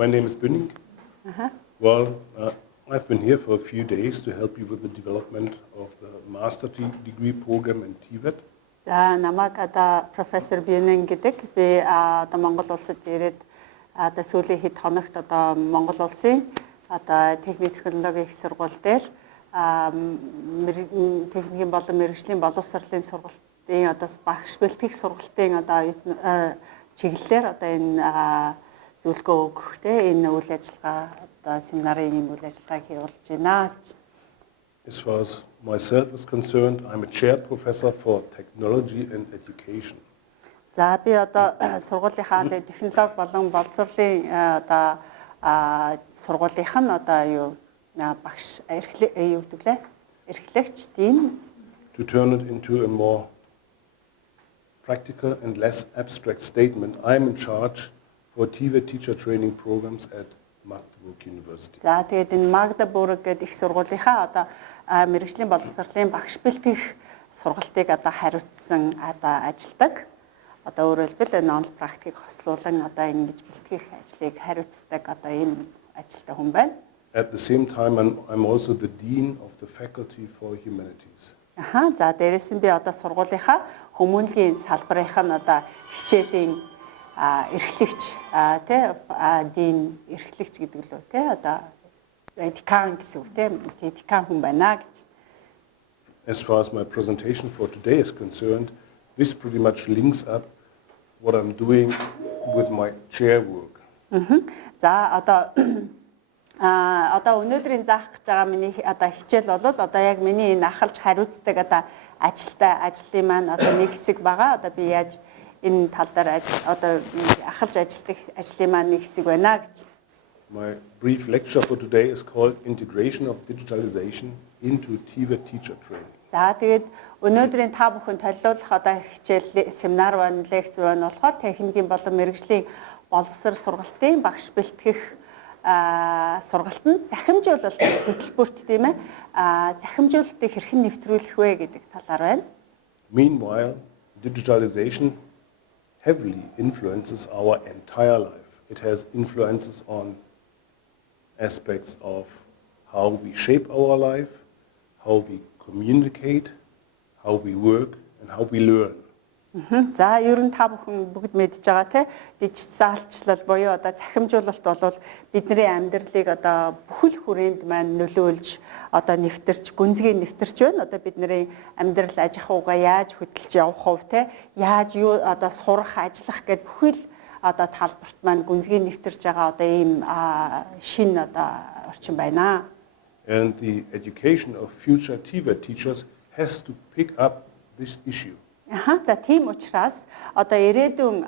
my name is Bюннинг. Well, I've been here for a few days to help you with the development of the master degree program in TVET. За намайг одоо профессор Бюннинг гэдэг. Би одоо Монгол улсад ирээд одоо сүүлийн хэд хоногт одоо Монгол улсын одоо техник технологийн их сургууль дээр техникийн болон мэргэжлийн боловсролын сургалтын одоо багш бэлтгэх сургалтын одоо чиглэлээр одоо энэ зөвлөгөө өгөхтэй энэ үйл ажиллагаа одоо семинарын үйл ажиллагааг явуулж байна гэж. As far as myself is concerned, I'm a chair professor for technology and education. За би одоо сургуулийнхаа технологи болон боловсролын одоо сургуулийнх нь одоо юу багш юу гэвэл эрхлэгч тийм. To turn it into a more practical and less abstract statement, I'm in charge for TVET teacher training programs at Магдебург University. За тэгээд энэ Магдебург гэдэг их сургуулийнхаа одоо мэргэжлийн боловсролын багш бэлтгэх сургалтыг одоо хариуцсан одоо ажилдаг. Одоо өөрөөр хэлбэл энэ онл практикийг хослуулан одоо ингэж бэлтгэх ажлыг хариуцдаг одоо энэ ажилтай хүн байна. At the same time, I'm also the dean of the faculty for humanities. За дээрээс нь би одоо сургуулийнхаа Хүмүүнлэгийн салбарынх нь одоо хичээлийн эрхлэгч дин эрхлэгч гэдэг лөө одоо декан гэсэн үг декан хүн байна гэж. As far as my presentation for today is concerned, this pretty much links up what I'm doing with my chair work. За одоо өнөөдрийн заах гэж байгаа миний одоо хичээл бол одоо яг миний энэ ахалж хариуцдаг одоо ажлын маань одоо нэг хэсэг байгаа. Одоо би яаж энэ тал дээр одоо ахалж ажилладаг ажлын маань нэг хэсэг байна гэж. My brief lecture for today is called Integration of Digitalization into TVET Teacher Training. За тэгээд өнөөдрийн та бүхэн төлөвлөх одоо хичээл семинар байна, лекц байна болохоор техникийн болон мэргэжлийн боловсрол сургалтын багш бэлтгэх сургалт нь цахимжуулалтын хөтөлбөрт тийм ээ цахимжуулалтыг хэрхэн нэвтрүүлэх вэ гэдэг талаар байна. Meanwhile, digitalization heavily influences our entire life. It has influences on aspects of how we shape our life, how we communicate, how we work, and how we learn. За ер нь та бүхэн бүгд мэдж байгаа те дижиталчлал буюу одоо цахимжуулалт бол бидний амьдралыг одоо бүхэл хүрээнд маань нөлөөлж одоо нэвтэрч гүнзгий нэвтэрч байна. Одоо бидний амьдрал аж ахуйгаа яаж хөдөлж явах вэ те яаж юу одоо сурах ажиллах гэд бүхэл одоо талбарт маань гүнзгий нэвтэрж байгаа одоо ийм шин одоо орчин байна. And the education of future TVET teachers has to pick up this issue. За тийм учраас одоо ирээдүйн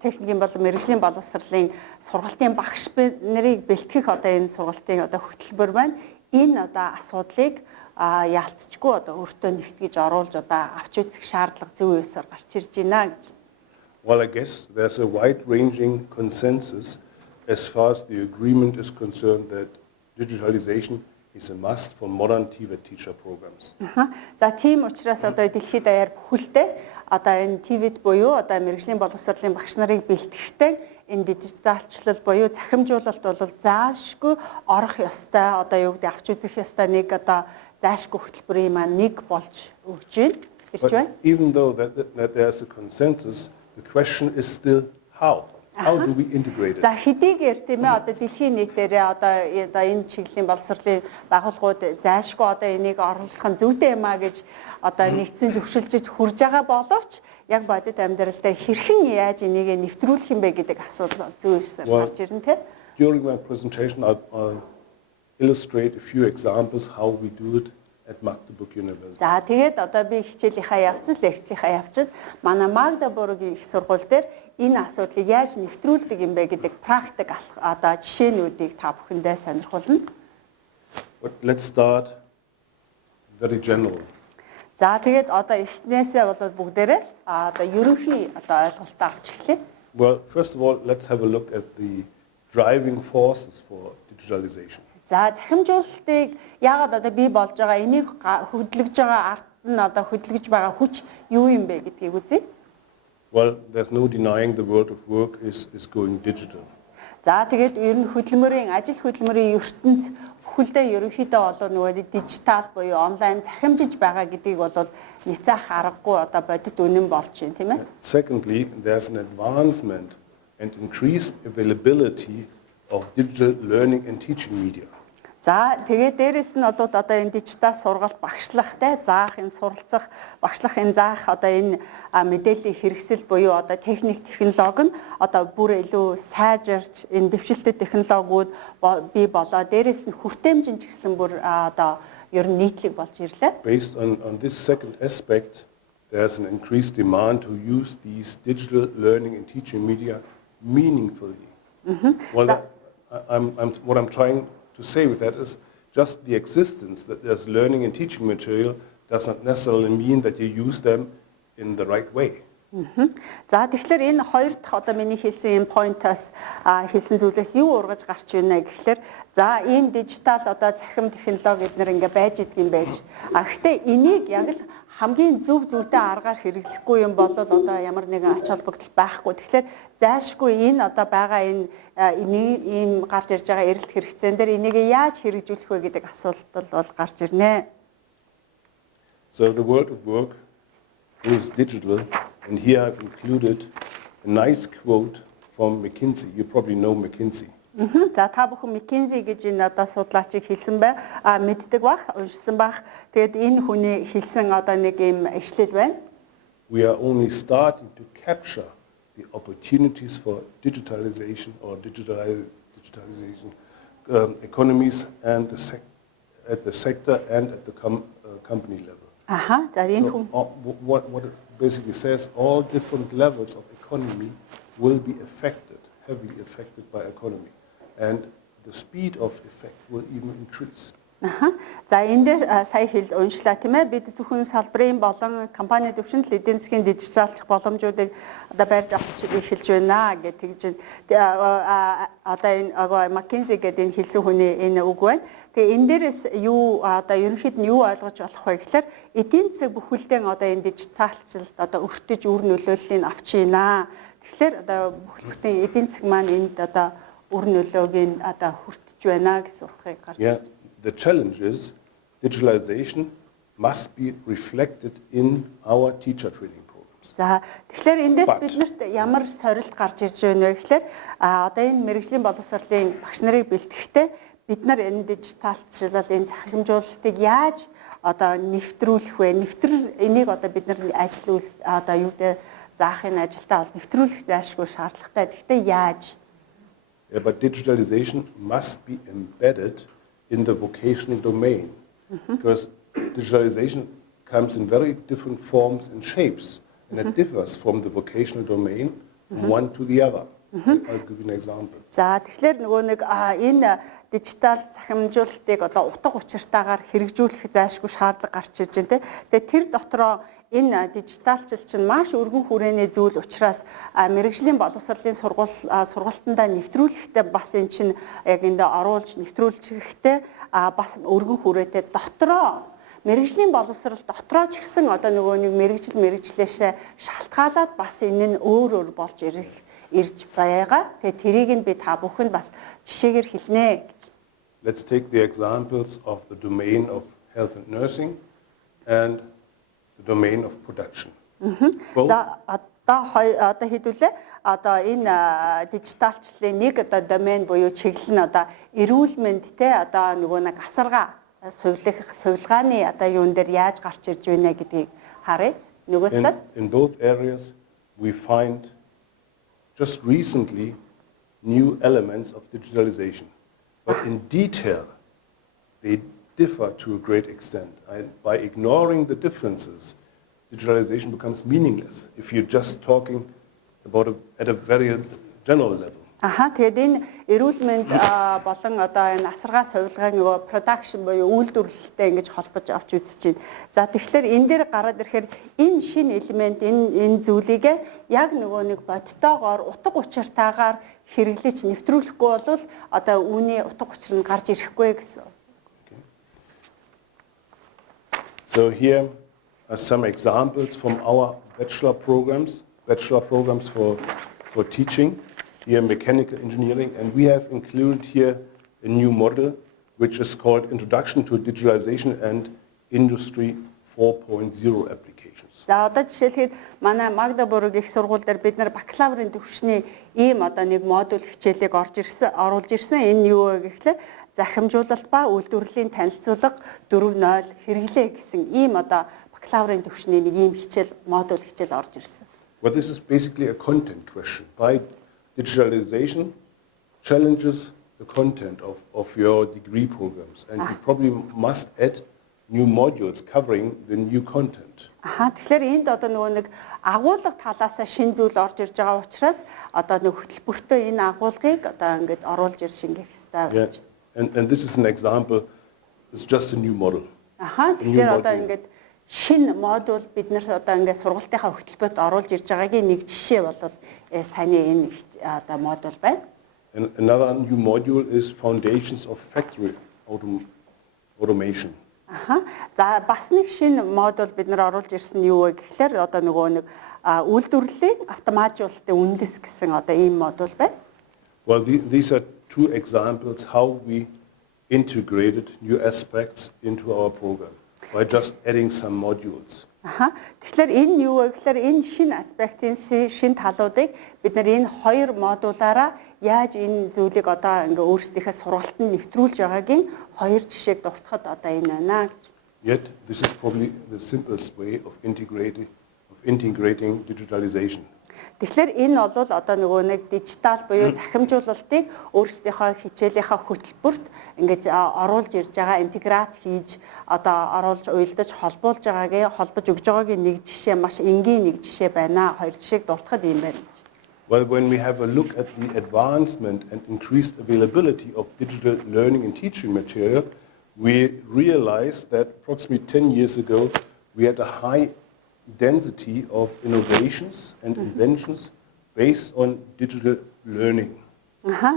техникийн болон мэргэжлийн боловсролын сургалтын багш нарыг бэлтгэх одоо энэ сургалтын одоо хөтөлбөр байна. Энэ одоо асуудлыг яалтчгүй одоо өөртөө нэгтгэж оруулж одоо авч үзэх шаардлага зөв үесээр гарч ирж байна гэж. Well, I guess there's a wide-ranging consensus as far as the agreement is concerned that digitalization is a must for modern TVET teacher programs. За тийм учраас одоо дэлхийд даяар бүхэлдээ одоо энэ TVET буюу одоо мэргэжлийн боловсролын багш нарыг бэлтгэхдээ энэ дижиталчлал буюу цахимжуулалт бол заашгүй орох ёстой одоо юу гэдэг авч үзэх ёстой нэг одоо заашгүй хөтөлбөрийн маань нэг болж өгч байна. Even though that there's a consensus, the question is still how. How do we integrate it? За хэдийгээр тийм ээ одоо дэлхийн нийтээрээ одоо энэ чиглэлийн боловсролын байгууллагууд зайлшгүй одоо энийг оруулах нь зүйтэй юм а гэж одоо нэгдсэн зөвшөлдөж хүрж байгаа боловч яг бодит амьдрал дээр хэрхэн яаж энийг нэвтрүүлэх юм бэ гэдэг асуудал зүйсээр гарч ирнэ тийм. During my presentation I'll illustrate a few examples how we do it at Магдебург University. За тэгээд одоо би хичээлийнхаа явцад лекцийнхаа явцад манай Магдебургийн их сургууль дээр энэ асуудлыг яаж нэвтрүүлдэг юм бэ гэдэг практик одоо жишээнүүдийг та бүхэндээ сонирхуулна. But let's start very general. За тэгээд одоо эхнээсээ бол бүгдээрээ одоо ерөнхий одоо ойлголтоо авч эхлэе. Well, first of all, let's have a look at the driving forces for digitalization. За цахимжуулалтыг яагаад одоо бий болж байгаа энийг хөдөлгөж байгаа арт нь одоо хөдөлгөж байгаа хүч юу юм бэ гэдгийг үзье. Well, there's no denying the world of work is going digital. За тэгээд ер нь ажил хөдөлмөрийн ертөнц бүхэлдээ ерөнхийдөө болоо нөгөө дижитал буюу онлайн захимжиж байгаа гэдгийг бол няцаах аргагүй одоо бодит үнэн болж байна тийм ээ. Secondly, there's an advancement and increased availability of digital learning and teaching media. За тэгээд дээрэс нь бол одоо энэ дижитал сургалт багшлах те заах энэ суралцах багшлах энэ заах одоо энэ мэдээллийн хэрэгсэл буюу одоо техник технологи нь одоо бүр илүү сайжирч энэ дэвшилтэт технологиуд бий болоо дээрэс нь хүртээмжин ч гэсэн бүр одоо ер нь нийтлэг болж ирлээ. Based on this second aspect, there's an increased demand to use these digital learning and teaching media meaningfully. Well, what I'm trying to say with that is just the existence that there's learning and teaching material does not necessarily mean that you use them in the right way. За тэгэхээр энэ хоёр дахь одоо миний хэлсэн энэ point-аас хэлсэн зүйлээс юу ургаж гарч ийнэ гэхээр за ийм дижитал одоо цахим технологи эднэр ингээ байж идэгэн байж. Гэхдээ энийг яг л хамгийн зөв зүйтэй аргаар хэрэглэхгүй юм бол одоо ямар нэгэн ач холбогдол байхгүй. Тэгэхээр зайлшгүй энэ одоо байгаа энэ ийм гарч ирж байгаа эрэлт хэрэгцээн дээр энийг яаж хэрэгжүүлэх вэ гэдэг асуулт бол гарч ирнэ. So the world of work is digital, and here I've included a nice quote from McKinsey. You probably know McKinsey. За та бүхэн McKinsey гэж энэ одоо судлаачийг хэлсэн бай мэддэг бах уншсан бах. Тэгэд энэ хүний хэлсэн одоо нэг юм ишлэл байна. We are only starting to capture the opportunities for digitalization or digitalization economies and at the sector and at the company level. За энэ хүн what it basically says, all different levels of economy will be affected, heavily affected by economy, and the speed of effect will even increase. За энэ дээр сая хэл уншлаа тийм ээ бид зөвхөн салбарын болон компани төвшөнд л эдийн засгийн дижиталчих боломжуудыг одоо барьж авч эхэлж байна гэж тэгж одоо энэ McKinsey гэдэг энэ хэлсэн хүний энэ үг байна. Тэгээ энэ дээрээс юу одоо ерөнхийд нь юу ойлгож болох вэ гэхээр эдийн засаг бүхэлдээ одоо энэ дижиталчлалд одоо өртөж үр нөлөөллийг авч ийна. Тэгэхээр одоо бүхэлдээ эдийн засаг маань энд одоо үр нөлөөг нь одоо хүртэж байна гэсэн утгыг гарч байна. The challenge is digitalization must be reflected in our teacher training programs. За тэгэхээр эндээс биднэрт ямар сорилт гарч ирж байна вэ гэхээр одоо энэ мэргэжлийн боловсролын багш нарыг бэлтгэхдээ бид нар энэ дижиталчлал энэ цахимжуулалтыг яаж одоо нэвтрүүлэх вэ? Энийг одоо бид нар ажил одоо юу гэдэг заахын ажилдаа бол нэвтрүүлэх зайлшгүй шаардлагатай. Гэхдээ яаж? But digitalization must be embedded in the vocational domain, because digitalization comes in very different forms and shapes, and it differs from the vocational domain from one to the other. I'll give you an example. За тэгэхээр нөгөө нэг энэ дижитал цахимжуулалтыг одоо утга учиртаагаар хэрэгжүүлэх зайлшгүй шаардлага гарч ирж байна те. Тэгээ тэр дотроо энэ дижиталчил чинь маш өргөн хүрээний зүйл учраас мэргэжлийн боловсролын сургалтандаа нэвтрүүлэхдээ бас эн чинь яг энд оруулж нэвтрүүлэхдээ бас өргөн хүрээтэй дотроо мэргэжлийн боловсрол дотроо ч гэсэн одоо нөгөө нэг мэргэжлээшээ шалтгаалаад бас энэ нь өөр болж ирж байгаа. Тэгээ тэрийг нь би та бүхэнд бас жишээгээр хэлнэ гэж. Let's take the examples of the domain of health and nursing and the domain of production. За одоо хэдүүлээ одоо энэ дижиталчлалын нэг одоо домен буюу чиглэл нь одоо эрүүл мэнд те одоо нөгөө нэг асарга сувилгааны одоо юун дээр яаж гарч ирж байна гэдгийг харъя. Нөгөө талаас in both areas we find just recently new elements of digitalization, but in detail they differ to a great extent. By ignoring the differences, digitalization becomes meaningless if you're just talking about at a very general level. Тэгээд энэ эрүүл мэнд болон одоо энэ асаргаа сувилгааны нөгөө production буюу үйлдвэрлэлтэй ингэж холбож авч үзэж байна. За тэгэхээр энэ дээр гараад ирэхээр энэ шинэ элемент энэ зүйлийг яг нөгөө нэг бодтоогоор утга учиртаагаар хэрэглэж нэвтрүүлэхгүй бол одоо үүний утга учир нь гарч ирэхгүй гэсэн. So here are some examples from our bachelor programs for teaching. here mechanical engineering, and we have included here a new model which is called Introduction to Digitalization and Industry 4.0 Applications. За одоо жишээлхэд манай Магдебург их сургууль дээр бид нар бакалаврын төвшний ийм одоо нэг модуль хичээлийг оруулж ирсэн. Энэ юу вэ гэхлээр захимжуулалт ба үйлдвэрлэлийн танилцуулга 4.0 хэрэглээ гэсэн ийм одоо бакалаврын төвшний нэг ийм хичээл модуль хичээл орж ирсэн. Well, this is basically a content question. By digitalization challenges the content of your degree programs, and you probably must add new modules covering the new content. Тэгэхээр энд одоо нөгөө нэг агуулга талаасаа шин зүйл орж ирж байгаа учраас одоо нэг хөтөлбөртөө энэ агуулгыг одоо ингээд оруулж ир шингээх хэрэгтэй. And this is an example. It's just a new model. Тэгэхээр одоо ингээд шинэ модуль бид нар одоо ингээд сургалтынхаа хөтөлбөрт оруулж ирж байгаагийн нэг жишээ бол саяны энэ одоо модуль байна. And another new module is Foundations of Factory Automation. За бас нэг шинэ модуль бид нар оруулж ирсэн юу вэ гэхлээр одоо нөгөө нэг үйлдвэрлэлийн автоматжуулалтын үндэс гэсэн одоо ийм модуль байна. Well, these are two examples how we integrated new aspects into our program by just adding some modules. Тэгэхээр энэ юу вэ гэхлээр энэ шинэ аспектын шинэ талуудыг бид нар энэ хоёр модулаараа яаж энэ зүйлийг одоо ингээ өөрсдийнхээ сургалтанд нэвтрүүлж байгаагийн хоёр жишээг дуртахад одоо энэ байна гэж. Yet this is probably the simplest way of integrating digitalization. Тэгэхээр энэ бол одоо нөгөө нэг дижитал буюу цахимжуулалтыг өөрсдийнхөө хичээлийнхаа хөтөлбөрт ингэж оруулж ирж байгаа интеграц хийж одоо оруулж уялдаж холбож өгж байгаагийн нэг жишээ маш энгийн нэг жишээ байна. Хоёр жишээг дуртахад ийм байна. Well, when we have a look at the advancement and increased availability of digital learning and teaching material, we realized that approximately 10 years ago, we had a high density of innovations and inventions based on digital learning.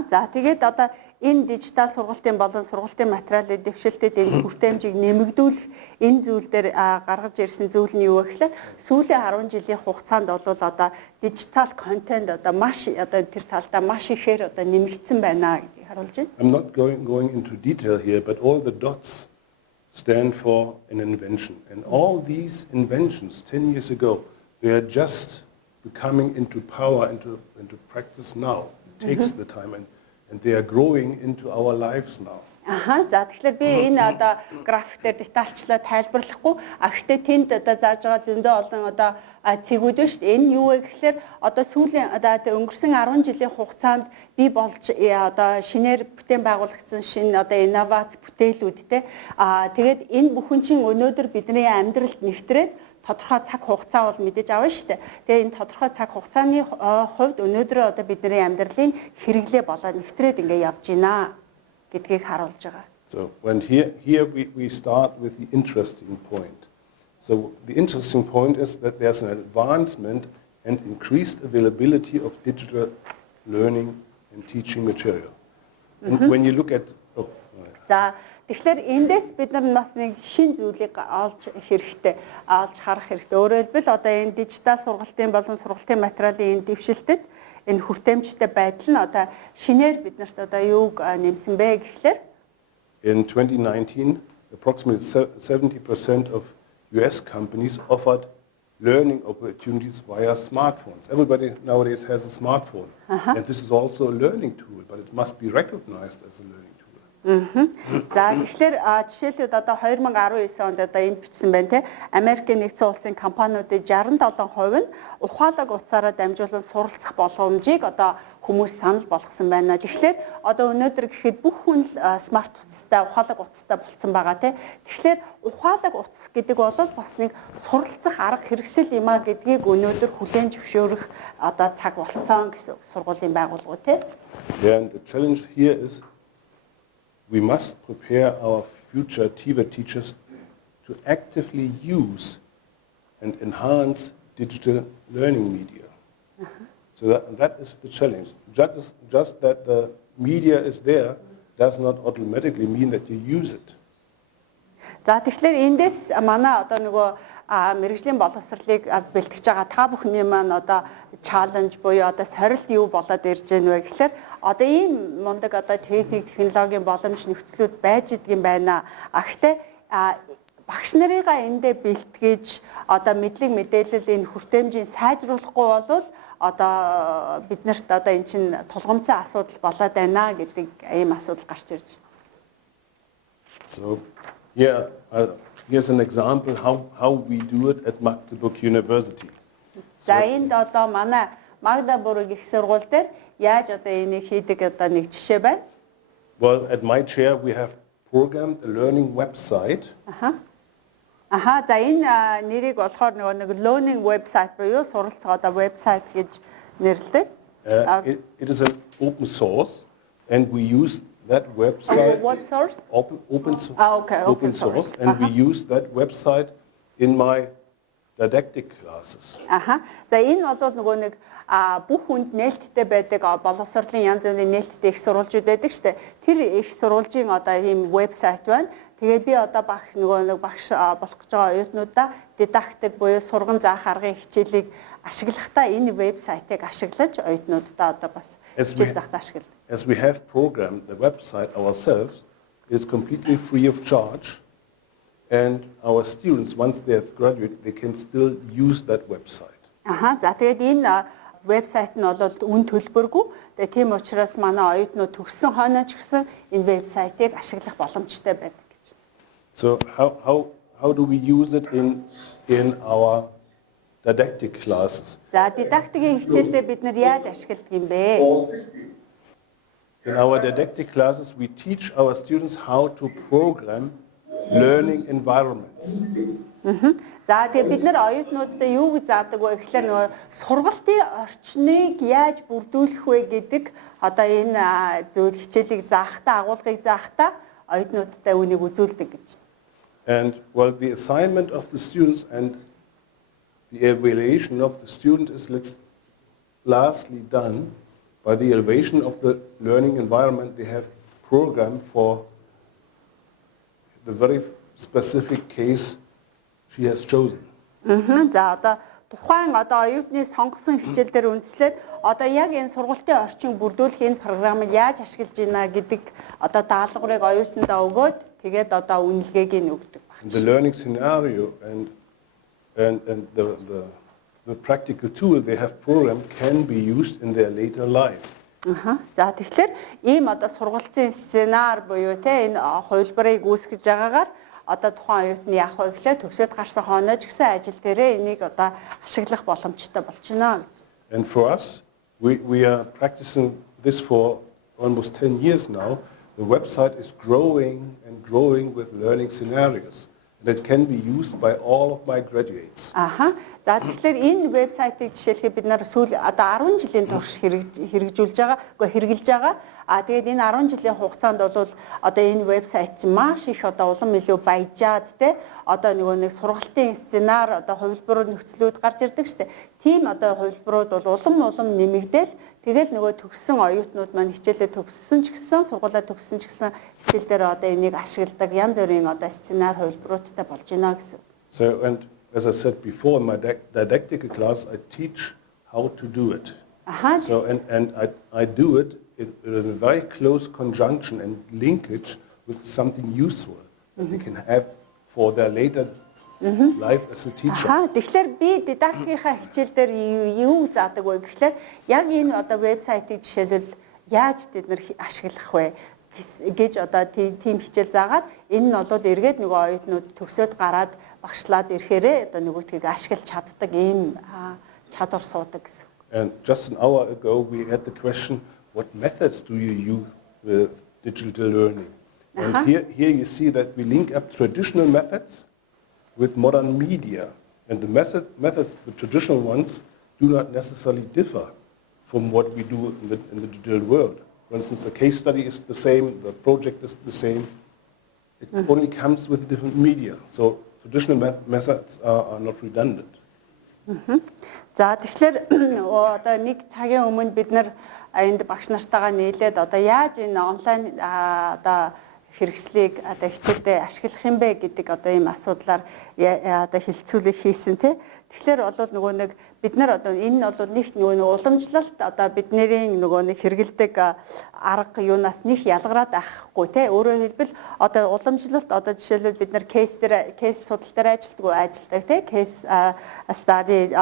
За тэгээд одоо энэ дижитал сургалтын болон сургалтын материалын дэвшилтэд энэ хүртээмжийг нэмэгдүүлэх энэ зүйл дээр гаргаж ирсэн зүйл нь юу вэ гэхээр сүүлийн 10 жилийн хугацаанд бол одоо дижитал контент одоо маш одоо тэр талдаа маш ихээр одоо нэмэгдсэн байна гэдгийг харуулж байна. I'm not going into detail here, but all the dots stand for an invention, and all these inventions 10 years ago, they are just becoming into power, into practice now. It takes the time, and they are growing into our lives now. За тэгэхээр би энэ одоо график дээр детальчлаа тайлбарлахгүй гэхдээ тэнд одоо зааж байгаа зөндөө олон одоо цэгүүд байна шүү дээ. Энэ юу вэ гэхээр одоо сүүлийн одоо өнгөрсөн 10 жилийн хугацаанд бий болж одоо шинээр бүтээн байгуулагдсан шинэ одоо инновац бүтээлүүд те тэгээд энэ бүхэн чинь өнөөдөр бидний амьдралд нэвтрээд тодорхой цаг хугацаа бол мэдээж авна шүү дээ. Тэгээ энэ тодорхой цаг хугацааны хувьд өнөөдөр одоо бидний амьдралын хэрэглээ болоод нэвтрээд ингээ явж байна. So when here we start with the interesting point. So the interesting point is that there's an advancement and increased availability of digital learning and teaching material. And when you look at тэгэхээр эндээс бид нар бас нэг шин зүйлийг олж харах хэрэгтэй. Өөрөөр хэлбэл одоо энэ дижитал сургалтын болон сургалтын материалын энэ дэвшилтэд энэ хүртээмжтэй байдал нь одоо шинээр биднэрт одоо юуг нэмсэн бэ гэхлээр in 2019 approximately 70% of US companies offered learning opportunities via smartphones. Everybody nowadays has a smartphone, and this is also a learning tool, but it must be recognized as a learning tool. За тэгэхээр жишээлбэл одоо 2019 онд одоо энд бичсэн байна те Америкийн нэгдсэн улсын компаниудын 67% нь ухаалаг утсаараа дамжуулан суралцах боломжийг одоо хүмүүс санал болгосон байна. Тэгэхээр одоо өнөөдөр гэхэд бүх хүн смарт утастай ухаалаг утастай болсон байгаа те. Тэгэхээр ухаалаг утас гэдэг бол бас нэг суралцах арга хэрэгсэл юм а гэдгийг өнөөдөр хүлээн зөвшөөрөх одоо цаг болцсон гэсэн сургуулийн байгууллагууд те. And the challenge here is we must prepare our future TVET teachers to actively use and enhance digital learning media. So that is the challenge. Just that the media is there does not automatically mean that you use it. За тэгэхээр эндээс манай одоо нөгөө мэргэжлийн боловсролыг бэлтгэж байгаа та бүхний маань одоо чаленж буюу одоо сорилт юу болоод ирж байна вэ гэхээр одоо ийм мундаг одоо техник технологийн боломж нөхцлүүд байж идэх юм байна. Гэхдээ багш нарыгаа эндээ бэлтгэж одоо мэдлэг мэдээлэл энэ хүртээмжийг сайжруулахгүй болвол одоо биднэрт одоо эн чинь тулгымцсан асуудал болоод байна гэдэг ийм асуудал гарч ирж. So yeah, here's an example how we do it at Magdeburg University. За энд одоо манай Магдебург их сургууль дээр яаж одоо энийг хийдэг одоо нэг жишээ байна. Well, at my chair we have programmed a learning website. За энэ нэрийг болохоор нэг learning website буюу суралцах одоо website гэж нэрлэдэг. It is an open source and we use that website. What source? Open source. Okay, open source and we use that website in my didactic classes. За энэ бол нөгөө нэг бүх хүнд нээлттэй байдаг боловсролын янз бүрийн нээлттэй их сурвалжууд байдаг шүү дээ. Тэр их сурвалжийн одоо ийм вебсайт байна. Тэгээд би одоо багш болох гэж байгаа оюутнуудаа дидактик буюу сурган заах аргын хичээлийг ашиглахдаа энэ вебсайтыг ашиглаж оюутнуудаа одоо бас хичээл заахтаа ашигладаг. As we have programmed the website ourselves, it is completely free of charge, and our students, once they have graduated, they can still use that website. За тэгээд энэ вебсайт нь бол үн төлбөргүй. Тэгээд тийм учраас манай оюутнууд төгссөн хойноо ч гэсэн энэ вебсайтыг ашиглах боломжтой байдаг гэж. So how do we use it in our didactic classes? За дидактикийн хичээлдээ бид нар яаж ашигладаг юм бэ? In our didactic classes, we teach our students how to program learning environments. За тэгээд бид нар оюутнуудад юу гэж заадаг вэ гэхээр нөгөө сургалтын орчныг яаж бүрдүүлэх вэ гэдэг одоо энэ зүйл хичээлийг заахтаа агуулгыг заахтаа оюутнуудтай үнийг үзүүлдэг гэж. And well, the assignment of the students and the evaluation of the student is lastly done by the evaluation of the learning environment they have programmed for the very specific case she has chosen. За одоо тухайн одоо оюутны сонгосон хичээл дээр үндэслээд одоо яг энэ сургалтын орчин бүрдүүлэх энэ програмыг яаж ашиглаж байна гэдэг одоо даалгаврыг оюутандаа өгөөд тэгээд одоо үнэлгээг нь өгдөг багш. The learning scenario and the practical tool they have programmed can be used in their later life. За тэгэхээр ийм одоо сургалтын сценар буюу те энэ хувилбарыг үүсгэж байгаагаар одоо тухайн оюутны яах вэ гэхлээр төгсөөд гарсан хойноо ч гэсэн ажил дээрээ энийг одоо ашиглах боломжтой болж байна гэж. And for us, we are practicing this for almost 10 years now. The website is growing and growing with learning scenarios that can be used by all of my graduates. За тэгэхээр энэ вебсайтыг жишээлбэл бид нар сүүл одоо 10 жилийн турш хэрэгжүүлж байгаа, хэрэгжилж байгаа. Тэгээд энэ 10 жилийн хугацаанд бол одоо энэ вебсайт маш их одоо улам илүү баяжаад те одоо нэг сургалтын сценар одоо хувилбар нөхцлүүд гарч ирдэг штэ. Тийм одоо хувилбарууд бол улам нэмэгдээл тэгэл нөгөө төгссөн оюутнууд маань хичээлээ төгссөн ч гэсэн сургуулаа төгссөн ч гэсэн хичээл дээр одоо энийг ашигладаг янз бүрийн одоо сценар хувилбаруудтай болж байна гэсэн. So and as I said before, in my didactic class, I teach how to do it. So and I do it in a very close conjunction and linkage with something useful that they can have for their later life as a teacher. Тэгэхээр би дидактикийнхаа хичээл дээр юу заадаг вэ гэхлээр яг энэ одоо вебсайтыг жишээлбэл яаж бид нар ашиглах вэ гэж одоо тийм хичээл заагаад энэ нь бол эргээд нөгөө оюутнууд төгсөөд гараад багшлаад ирэхээрээ одоо нөгөөдгийг ашиглаж чаддаг ийм чадвар суудаг гэсэн. And just an hour ago we had the question, what methods do you use with digital learning? And here you see that we link up traditional methods with modern media. And the methods, the traditional ones, do not necessarily differ from what we do in the digital world. For instance, the case study is the same, the project is the same. It only comes with different media. So traditional methods are not redundant. За тэгэхээр одоо нэг цагийн өмнө бид нар энд багш нартайгаа нийлээд одоо яаж энэ онлайн одоо хэрэгслийг одоо хичээлдээ ашиглах юм бэ гэдэг одоо ийм асуудлаар одоо хилцүүлэг хийсэн тий. Тэгэхээр бол нөгөө нэг бид нар одоо энэ нь бол нэг нөгөө уламжлалт одоо бидний нөгөө нэг хэрэгэлдэг арга юунаас нэг ялгараад авахгүй тий. Өөрөөр хэлбэл одоо уламжлалт одоо жишээлбэл бид нар кейс судал дээр ажилдаг тий. Кейс study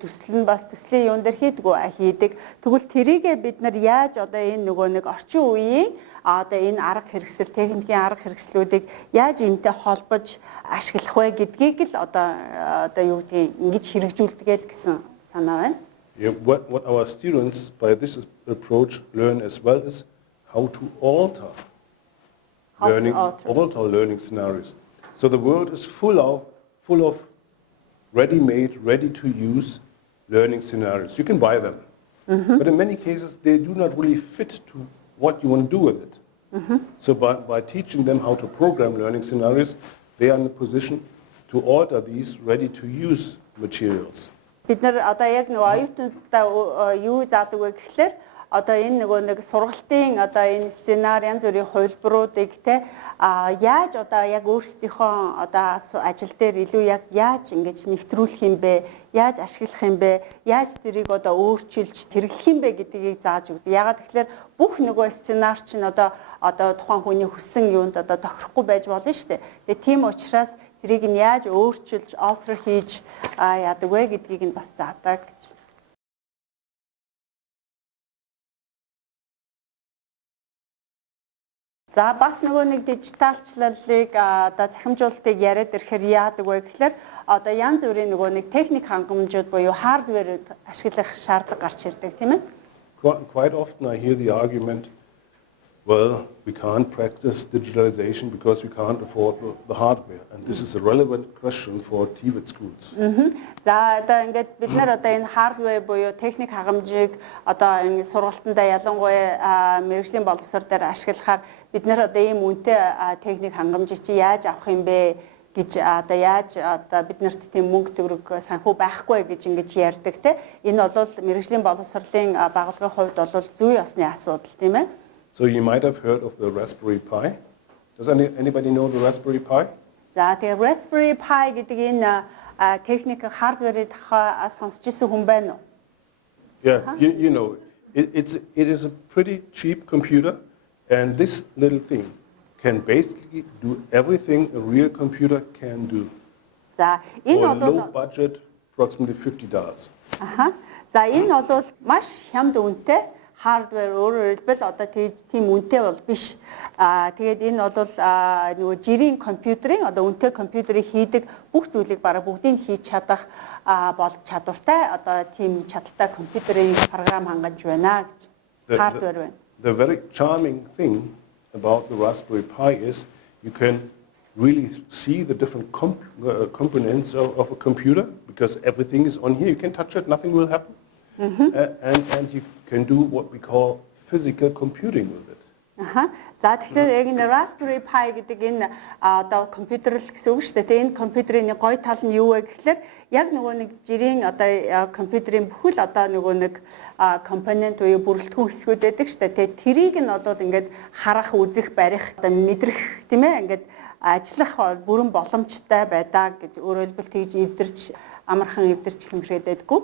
төсөл нь бас төслийн юун дээр хийдэг. Тэгвэл тэрийгээ бид нар яаж одоо энэ нөгөө нэг орчин үеийн одоо энэ арга хэрэгсэл техникийн арга хэрэгслүүдийг яаж энэтэй холбож ашиглах вэ гэдгийг л одоо юу гэдгийг ингэж хэрэгжүүлдэг гэсэн санаа байна. Yeah, what our students by this approach learn as well is how to alter learning scenarios. So the world is full of ready-made, ready-to-use learning scenarios. You can buy them, but in many cases they do not really fit to what you want to do with it. So by teaching them how to program learning scenarios, they are in a position to alter these ready-to-use materials. Бид нар одоо яг нэг оюутнуудаа юу заадаг вэ гэхлээр одоо энэ нөгөө нэг сургалтын одоо энэ сценари янз бүрийн хувилбаруудыг те яаж одоо яг өөрсдийнхөө одоо ажил дээр илүү яг яаж ингэж нэвтрүүлэх юм бэ, яаж ашиглах юм бэ, яаж тэрийг одоо өөрчилж тэрглэх юм бэ гэдгийг зааж өгдөг. Ягаад гэхлээр бүх нөгөө сценар чинь одоо тухайн хүний хүссэн юунд одоо тохирохгүй байж болно шүү дээ. Тэгээ тийм учраас тэрийг нь яаж өөрчилж, alter хийж яадаг вэ гэдгийг нь бас заадаг гэж. За бас нөгөө нэг дижиталчлалыг одоо цахимжуулалтыг яриад ирэхээр яадаг вэ гэхлээр одоо янз бүрийн нөгөө нэг техник хангамжууд буюу хардверүүд ашиглах шаардлага гарч ирдэг тийм ээ. Quite often I hear the argument, well, we can't practice digitalization because we can't afford the hardware. And this is a relevant question for TVET schools. За одоо ингээд бид нар одоо энэ hardware буюу техник хангамжийг одоо энэ сургалтандаа ялангуяа мэргэжлийн боловсрол дээр ашиглахаар бид нар одоо ийм үнэтэй техник хангамжийг чи яаж авах юм бэ гэж одоо яаж одоо бид нарт тийм мөнгө төгрөг санхүү байхгүй гэж ингэж ярьдаг те. Энэ бол мэргэжлийн боловсролын байгууллагын хувьд бол зүй ёсны асуудал тийм ээ. So you might have heard of the Raspberry Pi. Does anybody know the Raspberry Pi? За тэгээ Raspberry Pi гэдэг энэ техник хардверийг сонсч ирсэн хүн байна уу? Yeah, you know, it is a pretty cheap computer, and this little thing can basically do everything a real computer can do. За энэ бол low budget, approximately $50. За энэ бол маш хямд үнэтэй hardware өөрөөр хэлбэл одоо тийм үнэтэй бол биш. Тэгээд энэ бол нөгөө жирийн компьютерийн одоо үнэтэй компьютерийг хийдэг бүх зүйлийг бараг бүгдийг хийж чадах бол чадвартай одоо тийм чадaltaй компьютерийн програм хангаж байна гэж hardware байна. The very charming thing about the Raspberry Pi is you can really see the different components of a computer because everything is on here. You can touch it, nothing will happen. And you can do what we call physical computing with it. За тэгэхээр яг энэ Raspberry Pi гэдэг энэ одоо компьютер л гэсэн үг шүү дээ. Тэгээ энэ компьютерийн гоё тал нь юу вэ гэхэлэр яг нөгөө нэг жирийн одоо компьютерийн бүхэл одоо нөгөө нэг компонент буюу бүрэлдэхүүн хэсгүүд байдаг шүү дээ. Тэгээ тэрийг нь бол ингээд харах, үзэх, барих, одоо мэдрэх тийм ээ ингээд ажиллах бүрэн боломжтой байдаа гэж өөрөөр хэлбэл тэгж эвдэрч амархан эвдэрч хэмжээд байдгүй.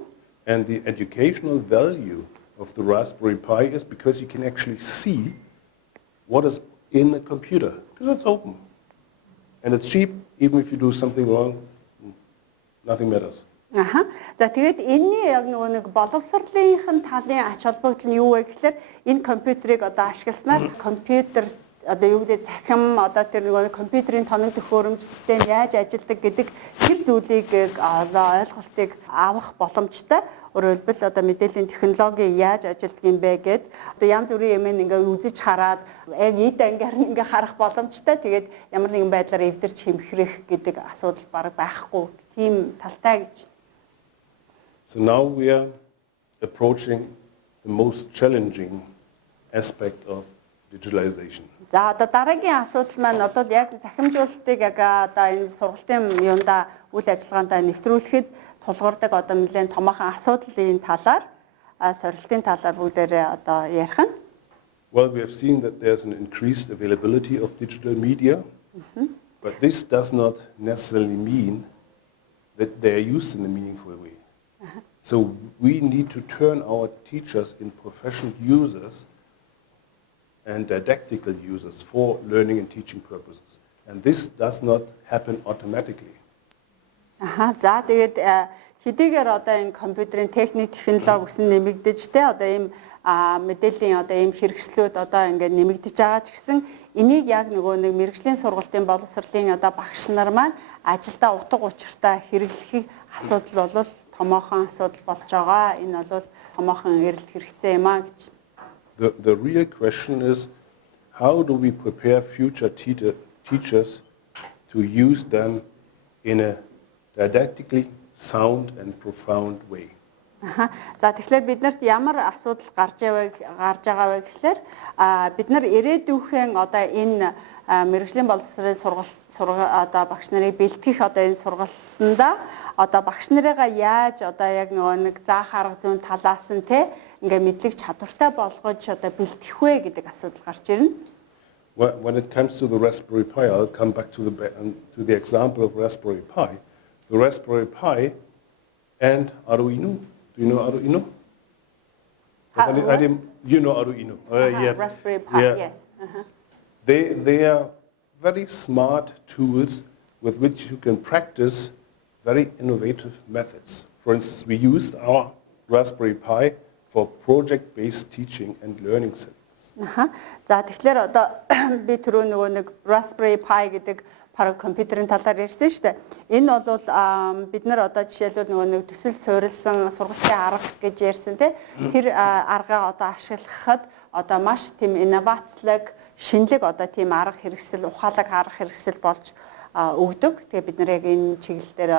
And the educational value of the Raspberry Pi is because you can actually see what is in a computer, because it's open. And it's cheap, even if you do something wrong, nothing matters. За тэгээд энэний яг нөгөө нэг боловсролынхын талын ач холбогдол нь юу вэ гэхэлэр энэ компьютерийг одоо ашигласнаар компьютер одоо юу гэдэг цахим одоо тэр нөгөө компьютерийн тоног төхөөрөмж систем яаж ажилладаг гэдэг тэр зүйлийг ойлголтыг авах боломжтой. Өөрөөр хэлбэл одоо мэдээллийн технологи яаж ажилладаг юм бэ гэд одоо янз бүрийн юм ингээ үзэж хараад яг ийд ангиар ингээ харах боломжтой. Тэгээд ямар нэгэн байдлаар эвдэрч хэмхрэх гэдэг асуудал бараг байхгүй. Тийм талтай гэж. So now we are approaching the most challenging aspect of digitalization. За одоо дараагийн асуудал маань бол яг цахимжуулалтыг яг одоо энэ сургалтын юунда үйл ажиллагаанд нэвтрүүлэхэд тулгуурдаг одоо нэлээд томоохон асуудлын талаар сорилтын талаар бүгдээрээ одоо ярих нь. Well, we have seen that there's an increased availability of digital media, But this does not necessarily mean that they are used in a meaningful way. So we need to turn our teachers in professional users and didactical users for learning and teaching purposes. And this does not happen automatically. За тэгээд хэдийгээр одоо энэ компьютерийн техник технологи өсөн нэмэгдэж тэ одоо ийм мэдээллийн одоо ийм хэрэгслүүд одоо ингээд нэмэгдэж байгаа ч гэсэн энийг яг нөгөө нэг мэргэжлийн сургалтын боловсролын одоо багш нар маань ажилдаа утга учиртай хэрэглэхийг асуудал бол томоохон асуудал болж байгаа. Энэ бол томоохон эрэлт хэрэгцээ юм аа гэж. The real question is, how do we prepare future teachers to use them in a didactically sound and profound way? За тэгэхээр биднэрт ямар асуудал гарч байгаа вэ гэхээр бид нар ирээдүйн одоо энэ мэргэжлийн боловсролын одоо багш нарыг бэлтгэх одоо энэ сургалтанда одоо багш нарыгаа яаж одоо яг нэг заах арга зүйн талаас нь те ингээ мэдлэг чадвартай болгож одоо бэлтгэх вэ гэдэг асуудал гарч ирнэ. When it comes to the Raspberry Pi, I'll come back to the example of Raspberry Pi. The Raspberry Pi and Arduino. Do you know Arduino? You know Arduino. Yeah. Raspberry Pi, yeah. Yes. They are very smart tools with which you can practice very innovative methods. For instance, we used our Raspberry Pi for project-based teaching and learning settings. За тэгэхээр одоо би түрүү нөгөө нэг Raspberry Pi гэдэг компьютерийн талаар ярьсан шүү дээ. Энэ бол бид нар одоо жишээлбэл нөгөө нэг төсөл суурилсан сургалтын арга гэж ярьсан тий. Тэр аргаа одоо ашиглахад одоо маш тийм инновацлог, шинэлэг одоо тийм арга хэрэгсэл, ухаалаг арга хэрэгсэл болж өгдөг. Тэгээ бид нар яг энэ чиглэлээр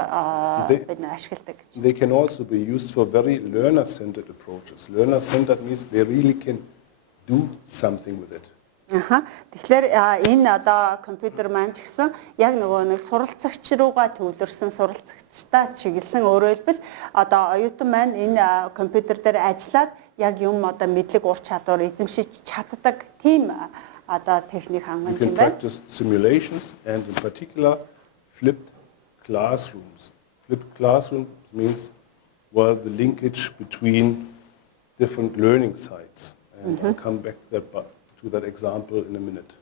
бид нар ашигладаг гэж. They can also be used for very learner-centered approaches. Learner-centered means they really can do something with it. Тэгэхээр энэ одоо компьютер маань ч гэсэн яг нөгөө нэг суралцагч руугаа төвлөрсөн суралцагчтай чиглэсэн өөрөөр хэлбэл одоо оюутан маань энэ компьютер дээр ажиллаад яг юм одоо мэдлэг ур чадвар эзэмшиж чаддаг тийм одоо техник хангамж юм байна. You can practice simulations and in particular flipped classrooms. Flipped classrooms means the linkage between different learning sites. And I'll come back to that example in a minute.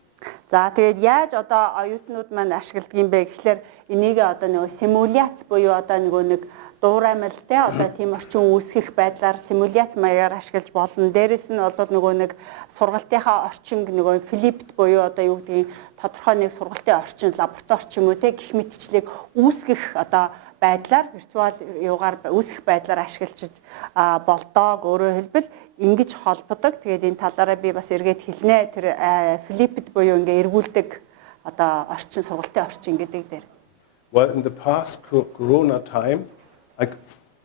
За тэгээд яаж одоо оюутнууд маань ашигладаг юм бэ гэхээр энийг одоо нөгөө симуляц буюу одоо нөгөө нэг дуураймалтай одоо тийм орчин үүсгэх байдлаар симуляц маягаар ашиглаж болно. Дээрээс нь бол нөгөө нэг сургалтынхаа орчин нөгөө флипт буюу одоо юу гэдгийг тодорхой нэг сургалтын орчин, лаборатори орчин юм уу те гэх мэтчлэг үүсгэх одоо байдлаар виртуал юугаар үүсгэх байдлаар ашиглаж болдог. Өөрөөр хэлбэл ингэж холбодог. Тэгээд энэ талаараа би бас эргээд хэлнэ. Тэр флипд буюу ингээ эргүүлдэг одоо орчин сургалтын орчин гэдэг дээр. Well, in the past Corona time,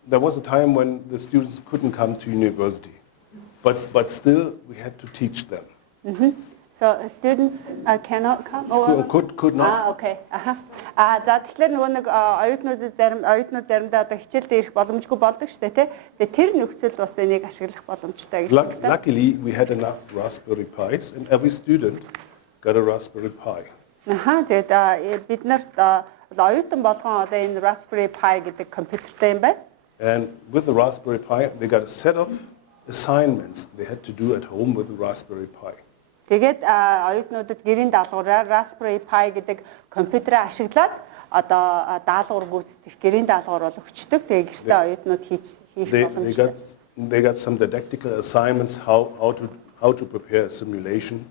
there was a time when the students couldn't come to university, but still we had to teach them. So students cannot come or could not. Okay. За тэгэхээр нөгөө нэг оюутнууд заримдаа одоо хичээлдээ ирэх боломжгүй болдог шүү дээ тий. Тэгээ тэр нөхцөл бас энийг ашиглах боломжтой гэж байна. Luckily we had enough Raspberry Pis and every student got a Raspberry Pi. Тэгээд бид нарт оюутан болгон одоо энэ Raspberry Pi гэдэг компьютертэй юм байна. And with the Raspberry Pi they got a set of assignments they had to do at home with the Raspberry Pi. Тэгээд оюутнуудад гэрийн даалгавраар Raspberry Pi гэдэг компьютерээ ашиглаад одоо даалгавар гүйцэтгэх гэрийн даалгавар бол өгчдөг. Тэгээд гэртээ оюутнууд хийх боломжтой. They got some didactical assignments how to prepare a simulation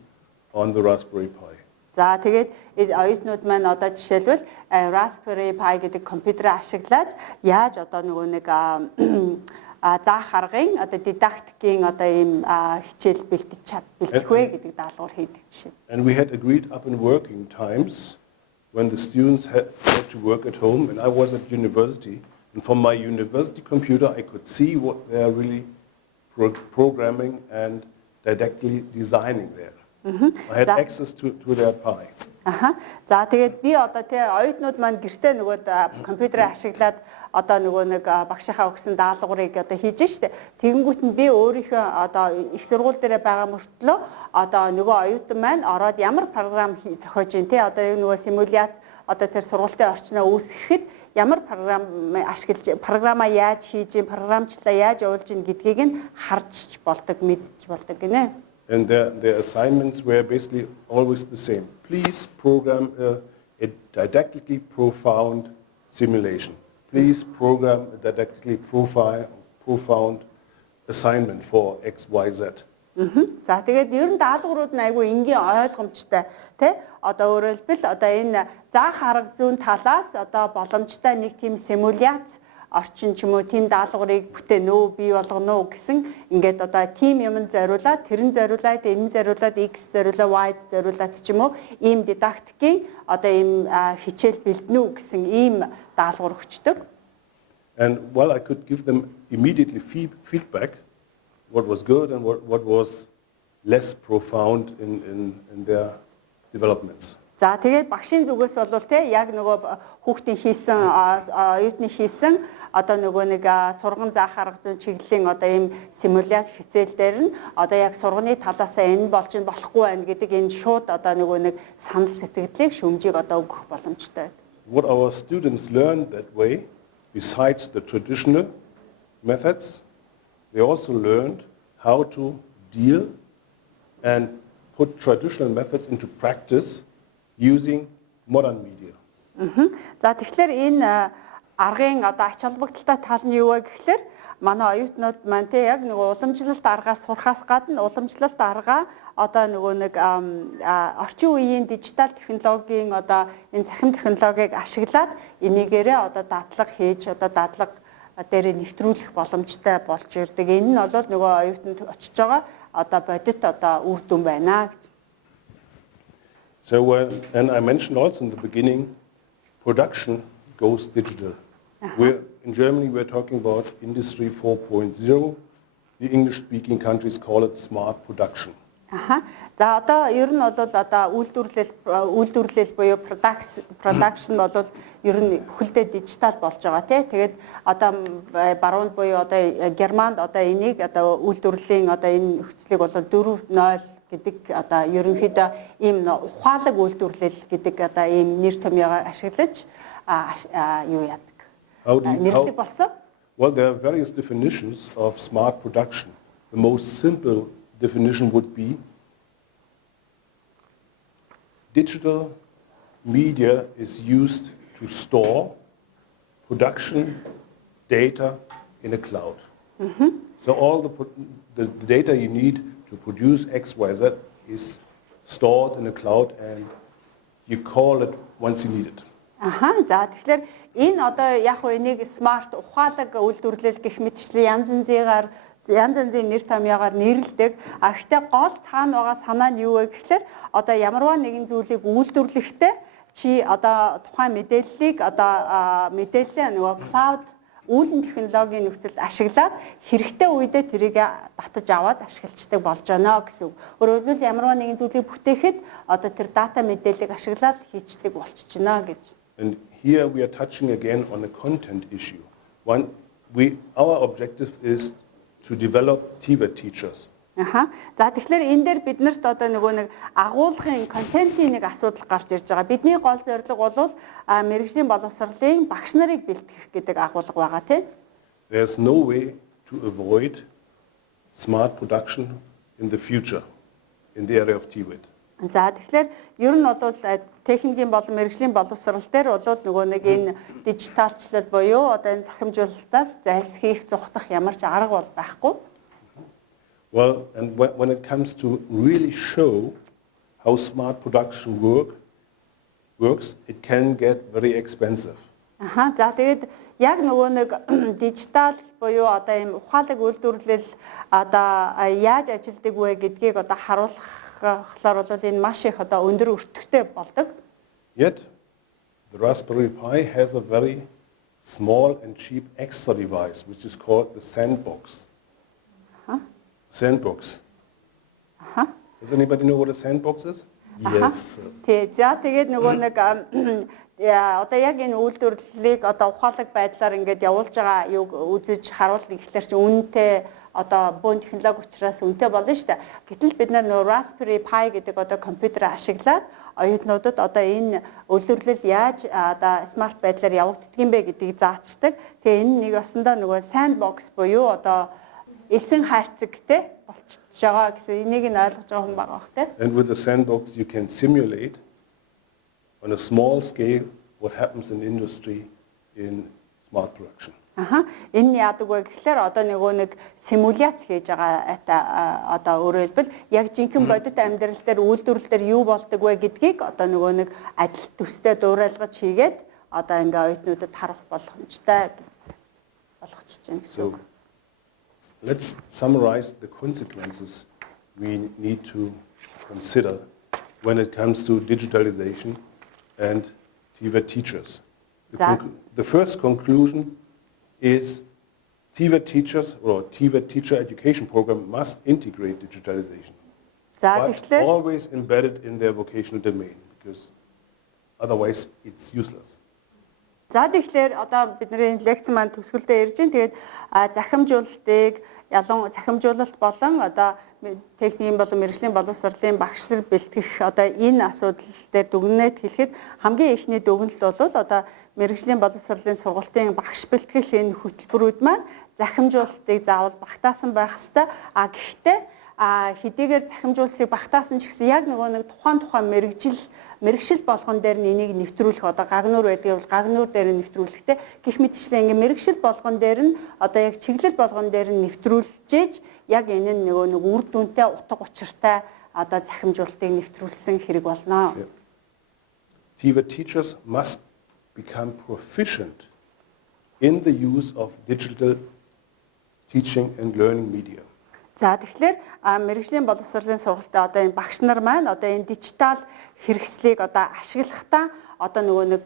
on the Raspberry Pi. За тэгээд оюутнууд маань одоо жишээлбэл Raspberry Pi гэдэг компьютерээ ашиглаад яаж одоо нөгөө нэг заах аргын одоо дидактикийн одоо ийм хичээл бэлтгэх вэ гэдэг даалгавар хийдэг жишээ. And we had agreed up in working times when the students had to work at home and I was at university and from my university computer I could see what they are really programming and didactically designing there. I had access to their Pi. За тэгээд би одоо тий оюутнууд маань гэртээ нөгөө компьютерээ ашиглаад одоо нөгөө нэг багшийнхаа өгсөн даалгаврыг одоо хийж штэ. Тэгэнгүүт нь би өөрийнхөө одоо их сургууль дээр байгаа мөртлөө одоо нөгөө оюутан маань ороод ямар програм зохиож ин тий одоо нөгөө симуляц одоо тэр сургалтын орчноо үүсгэхэд ямар програмаа яаж хийж, програмчлалаа яаж явуулж ийн гэдгийг нь харж болдог, мэдж болдог гинэ. And their assignments were basically always the same. Please program a didactically profound simulation. Please program a didactically profound assignment for X, Y, Z. За тэгээд ер нь даалгаврууд нь айгүй энгийн ойлгомжтой тий одоо өөрөөр хэлбэл одоо энэ заах арга зүйн талаас одоо боломжтой нэг тийм симуляц орчин ч юм уу тийм даалгаврыг бүтээнэ үү бий болгоно уу гэсэн ингээд одоо тийм юм зориулаад тэрэн зориулаад энэ зориулаад X зориулаад Y зориулаад ч юм уу ийм дидактикийн одоо ийм хичээл бэлдэнэ үү гэсэн ийм даалгавар өгчдөг. And while I could give them immediately feedback what was good and what was less profound in their developments. За тэгээд багшийн зүгээс бол те яг нөгөө хүүхдийн хийсэн оюутны хийсэн одоо нөгөө нэг сурган заах арга зүйн чиглэлийн одоо ийм симуляц хичээл дээр нь одоо яг сурганы талаасаа энэ болж нь болохгүй байна гэдэг энэ шууд одоо нөгөө нэг санал сэтгэлийг шүмжийг одоо өгөх боломжтой. What our students learned that way, besides the traditional methods, they also learned how to deal and put traditional methods into practice using modern media. За тэгэхээр энэ аргын одоо ач холбогдолтой тал нь юу вэ гэхээр манай оюутнууд маань те яг нөгөө уламжлалт аргаар сурахаас гадна уламжлалт аргаа одоо нөгөө нэг орчин үеийн дижитал технологийн одоо энэ цахим технологиг ашиглаад энийгээрээ одоо дадлага хийж одоо дадлага дээр нэвтрүүлэх боломжтой болж ирдэг. Энэ нь бол нөгөө оюутанд очиж байгаа одоо бодит одоо үр дүн байна. So and I mentioned also in the beginning, production goes digital. In Germany we're talking about Industry 4.0. The English-speaking countries call it smart production. За одоо ер нь бол одоо үйлдвэрлэл буюу production бол ер нь бүхэлдээ дижитал болж байгаа тий. Тэгээд одоо баруунд буюу одоо Германд одоо энийг одоо үйлдвэрлэлийн одоо энэ нөхцөлийг бол 4.0 гэдэг одоо ерөнхийдөө ийм ухаалаг үйлдвэрлэл гэдэг одоо ийм нэр томьёогоо ашиглаж юу яадаг. Нэрлэг болсон. Well, there are various definitions of smart production. The most simple definition would be digital media is used to store production data in a cloud. So all the data you need to produce X, Y, Z is stored in a cloud and you call it once you need it. За тэгэхээр энэ одоо яг уу энийг смарт ухаалаг үйлдвэрлэл гэх мэтчлэн янз янзын нэр томьёогоор нэрлэдэг. Гэхдээ гол цаана байгаа санаа нь юу вэ гэхээр одоо ямарваа нэгэн зүйлийг үйлдвэрлэхдээ чи одоо тухайн мэдээллийг одоо мэдээлэл нөгөө cloud үүлэн технологийн нөхцөлд ашиглаад хэрэгтэй үедээ тэрийг татаж аваад ашиглацдаг болж байна гэсэн үг. Өөрөөр хэлбэл ямарваа нэгэн зүйлийг бүтээхэд одоо тэр дата мэдээллийг ашиглаад хийцдэг болчихж байна гэж. And here we are touching again on a content issue. Our objective is to develop TVET teachers. За тэгэхээр энэ дээр биднэрт одоо нөгөө нэг агуулгын контентын нэг асуудал гарч ирж байгаа. Бидний гол зорилго бол мэргэжлийн боловсролын багш нарыг бэлтгэх гэдэг агуулга байгаа тийм. There's no way to avoid smart production in the future in the area of TVET. За тэгэхээр ер нь бол техникийн болон мэргэжлийн боловсрол дээр бол нөгөө нэг энэ дижиталчлал буюу одоо энэ цахимжуулалтаас зайлсхийх зугтах ямар ч арга бол байхгүй. Well, and when it comes to really show how smart production works, it can get very expensive. За тэгээд яг нөгөө нэг дижитал буюу одоо ийм ухаалаг үйлдвэрлэл одоо яаж ажилдаг вэ гэдгийг одоо харуулахлаар бол энэ маш их одоо өндөр өртөгтэй болдог. Yet the Raspberry Pi has a very small and cheap extra device which is called the sandbox. Sandbox. Does anybody know what a sandbox is? Yes. За тэгээд нөгөө нэг одоо яг энэ үйлдвэрлэлийг одоо ухаалаг байдлаар ингээд явуулж байгаа юг үзэж харуулна гэхэлэр чи үнэтэй одоо бөөн технологи учраас үнэтэй болно шүү дээ. Гэтэл бид нөө Raspberry Pi гэдэг одоо компьютер ашиглаад оюутнуудад одоо энэ үйлдвэрлэл яаж одоо смарт байдлаар явагддаг юм бэ гэдгийг заачдаг. Тэгээ энэ нэг осондоо нөгөө sandbox буюу одоо элсэн хайрцагтэй болчихж байгаа гэсэн энийг нь ойлгож байгаа хүн байгаа бах тий. And with the sandbox you can simulate on a small scale what happens in industry in smart production. Энэ яадаг вэ гэхээр одоо нөгөө нэг симуляц хийж байгаа одоо өөрөөр хэлбэл яг жинхэнэ бодит амьдрал дээр үйлдвэрлэл дээр юу болдог вэ гэдгийг одоо нөгөө нэг адил төстэй дуурайлгаж хийгээд одоо ингээ оюутнуудад харах боломжтой болгочихж байна гэсэн үг. Let's summarize the consequences we need to consider when it comes to digitalization and TVET teachers. The first conclusion is TVET teachers or TVET teacher education program must integrate digitalization, but always embedded in their vocational domain, because otherwise it's useless. За тэгэхээр одоо бидний лекц маань төгсгөлдөө ирж байна. Тэгээд захимжуулалтыг ялан захимжуулалт болон одоо техникийн болон мэргэжлийн боловсролын багшлал бэлтгэх одоо энэ асуудал дээр дүгнэлт хэлэхэд хамгийн ихний дүгнэлт бол одоо мэргэжлийн боловсролын сургалтын багш бэлтгэх энэ хөтөлбөрүүд маань захимжуулалтыг заавал багтаасан байх ёстой. Гэхдээ хэдийгээр захимжуулалтыг багтаасан ч гэсэн яг нөгөө нэг тухайн мэргэжил болгон дээр нь энийг нэвтрүүлэх одоо гагнуур байдаг бол гагнуур дээр нь нэвтрүүлэхтэй гэх мэтчлэн ингээ мэргэжил болгон дээр нь одоо яг чиглэл болгон дээр нь нэвтрүүлжээж яг энэ нь нөгөө нэг үр дүнтэй утга учиртай одоо захимжуулалтыг нэвтрүүлсэн хэрэг болно. TVET teachers must become proficient in the use of digital teaching and learning media. За тэгэхээр мэргэжлийн боловсролын сургалтын одоо энэ багш нар маань одоо энэ дижитал хэрэгслийг одоо ашиглахдаа одоо нөгөө нэг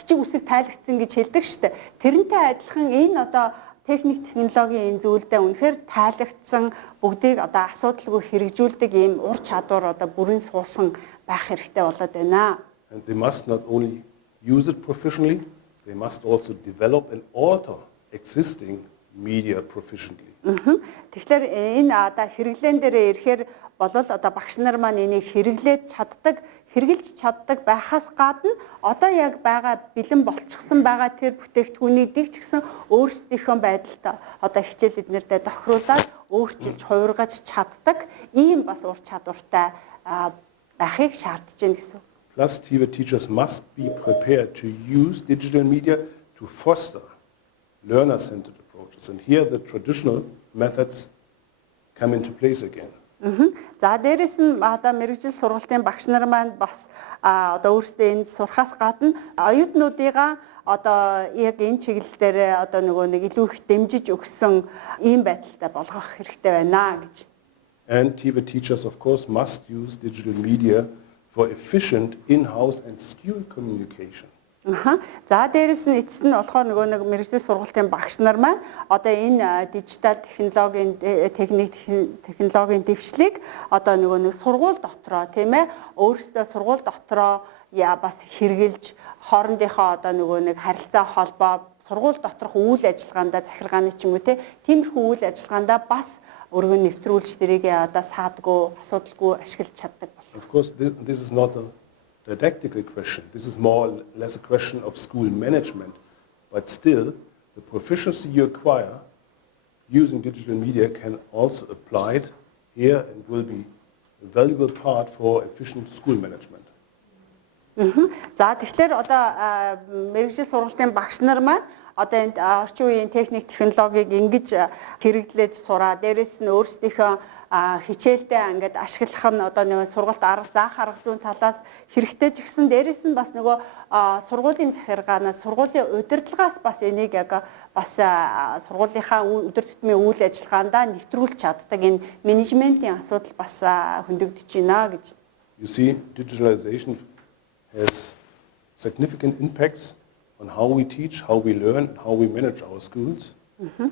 бичиг үсэг тайлгдсан гэж хэлдэг шүү дээ. Тэрнтэй адилхан энэ одоо техник технологийн энэ зүйлдээ үнэхээр тайлгдсан бүгдийг одоо асуудалгүй хэрэгжүүлдэг ийм ур чадвар одоо бүрэн суусан байх хэрэгтэй болоод байна. And they must not only use it professionally, they must also develop and alter existing media proficiently. Тэгэхээр энэ одоо хэрэглэн дээрээ ирэхээр болол одоо багш нар маань энийг хэрэглээд хэрэгжилж чаддаг байхаас гадна одоо яг байгаа бэлэн болчихсон байгаа тэр бүтээгдэхүүнийг ч гэсэн өөрсдийнхөө байдалд одоо хичээл эднэрдээ тохируулаад өөрчилж хувиргаж чаддаг ийм бас ур чадвартай байхыг шаардж байна гэсэн. Plus, TVET teachers must be prepared to use digital media to foster learner-centered approaches. And here the traditional methods come into place again. За дээрэс нь одоо мэргэжил сургалтын багш нар маань бас одоо өөрсдөө энд сурахаас гадна оюутнуудыгаа одоо яг энэ чиглэл дээр одоо нөгөө нэг илүү их дэмжиж өгсөн ийм байдалтай болгох хэрэгтэй байна гэж. And TVET teachers of course must use digital media for efficient in-house and school communication. За дээрэс нь эцэст нь болохоор нөгөө нэг мэргэжлийн сургалтын багш нар маань одоо энэ дижитал технологийн технологийн дэвшлиг одоо нөгөө нэг сургууль дотроо тийм ээ өөрсдөө сургууль дотроо бас хэрэгжилж хоорондынхоо одоо нөгөө нэг харилцаа холбоо сургууль доторх үйл ажиллагаандаа захиргааны ч юм уу тиймэрхүү үйл ажиллагаандаа бас өргөн нэвтрүүлж тэрийг одоо саадгүй асуудалгүй ашиглаж чаддаг болно. Of course this is not a didactical question. This is more or less a question of school management, but still the proficiency you acquire using digital media can also apply it here and will be a valuable part for efficient school management. За тэгэхээр одоо мэргэжил сургалтын багш нар маань одоо энэ орчин үеийн техник технологиг ингэж хэрэглэж сураа. Дээрээс нь өөрсдийнхөө хичээлдээ ингээд ашиглах нь одоо нэг сургалт заах арга зүйн талаас хэрэгтэй ч гэсэн дээрээс нь бас нөгөө сургуулийн захиргаанаас сургуулийн удирдлагаас бас энийг яг бас сургуулийнхаа өдөр тутмын үйл ажиллагаандаа нэвтрүүлж чаддаг энэ менежментийн асуудал бас хөндөгдөж байна гэж. You see, digitalization has significant impacts on how we teach, how we learn, how we manage our schools.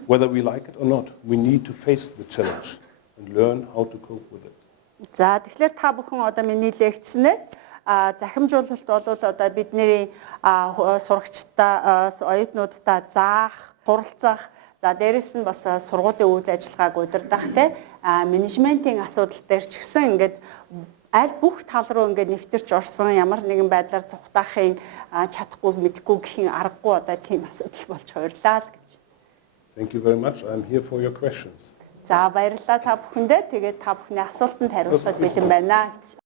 Whether we like it or not, we need to face the challenge and learn how to cope with it. За тэгэхээр та бүхэн одоо миний лекцнээс захимжуулалт бол одоо бидний сурагчдаа оюутнуудаа заах, суралцах, За дээрэс нь бас сургуулийн үйл ажиллагааг удирдах те менежментийн асуудал дээр ч гэсэн ингээд аль бүх тал руу ингээд нэвтэрч орсон ямар нэгэн байдлаар цугтаахын чадахгүй мэдхгүй гэхин аргагүй одоо тийм асуудал болж хувирлаа л гэж. Thank you very much. I'm here for your questions. За баярлалаа та бүхэндээ. Тэгээд та бүхний асуултанд хариулахад бэлэн байна гэж.